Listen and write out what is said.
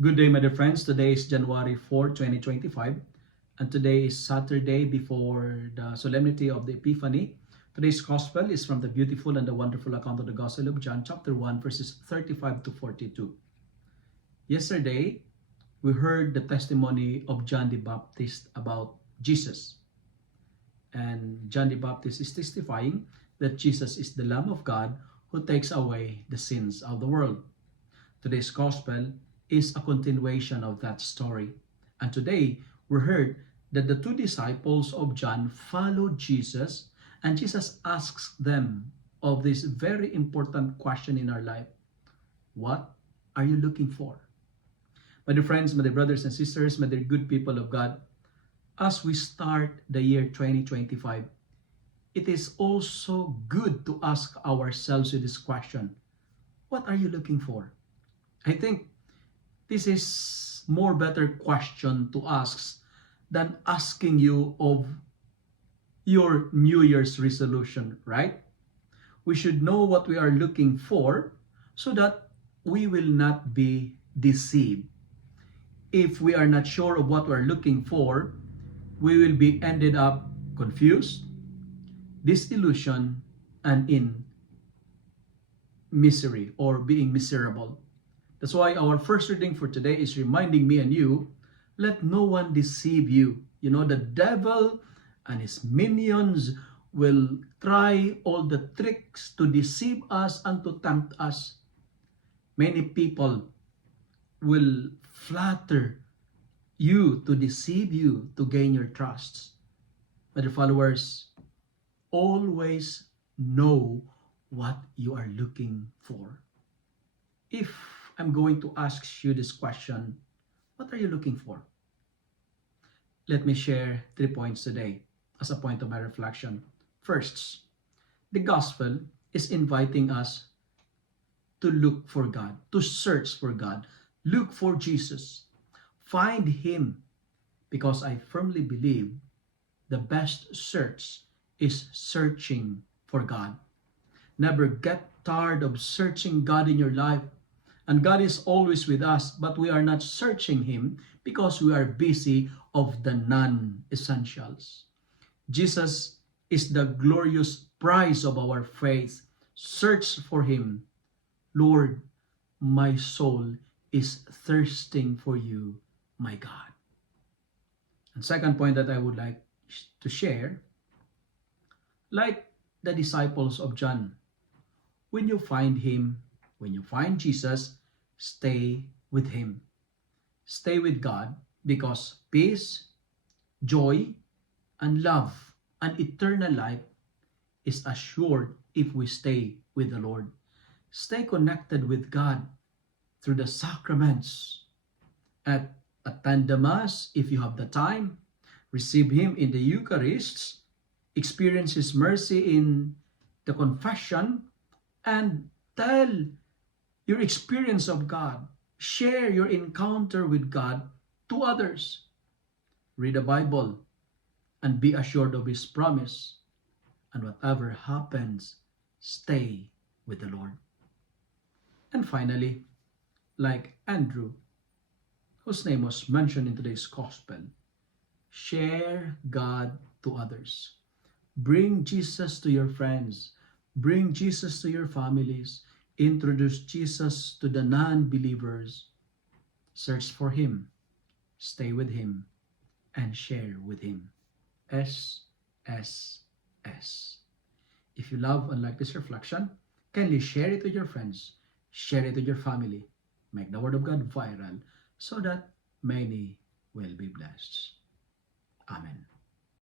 Good day, my dear friends. Today is January 4, 2025, and today is Saturday before the solemnity of the Epiphany. Today's Gospel is from the beautiful and the wonderful account of the Gospel of John, chapter 1, verses 35 to 42. Yesterday, we heard the testimony of John the Baptist about Jesus. And John the Baptist is testifying that Jesus is the Lamb of God who takes away the sins of the world. Today's Gospel is a continuation of that story. And today, we heard that the two disciples of John followed Jesus, and Jesus asks them of this very important question in our life. What are you looking for? My dear friends, my dear brothers and sisters, my dear good people of God, as we start the year 2025, it is also good to ask ourselves this question. What are you looking for? I think this is more better question to ask than asking you of your New Year's resolution, right? We should know what we are looking for so that we will not be deceived. If we are not sure of what we are looking for, we will be ended up confused, disillusioned, and in misery or being miserable. That's why our first reading for today is reminding me and you, let no one deceive you. You know, the devil and his minions will try all the tricks to deceive us and to tempt us. Many people will flatter you to deceive you to gain your trust. But the followers, always know what you are looking for. If I'm going to ask you this question, what are you looking for? Let me share 3 points today as a point of my reflection. First, the gospel is inviting us to look for God, to search for God, look for Jesus, find Him, because I firmly believe the best search is searching for God. Never get tired of searching God in your life. And God is always with us, but we are not searching Him because we are busy of the non-essentials. Jesus is the glorious prize of our faith. Search for Him. Lord, my soul is thirsting for you, my God. And second point that I would like to share, like the disciples of John, when you find Him, when you find Jesus, stay with Him. Stay with God because peace, joy, and love and eternal life is assured if we stay with the Lord. Stay connected with God through the sacraments. Attend the Mass if you have the time. Receive Him in the Eucharist. Experience His mercy in the confession. And tell your experience of God. Share your encounter with God to others. Read the Bible and be assured of His promise. And whatever happens, stay with the Lord. And finally, like Andrew, whose name was mentioned in today's Gospel, share God to others. Bring Jesus to your friends. Bring Jesus to your families. Introduce Jesus to the non-believers. Search for Him. Stay with Him. And share with Him. S. If you love and like this reflection, kindly share it with your friends. Share it with your family. Make the Word of God viral so that many will be blessed. Amen.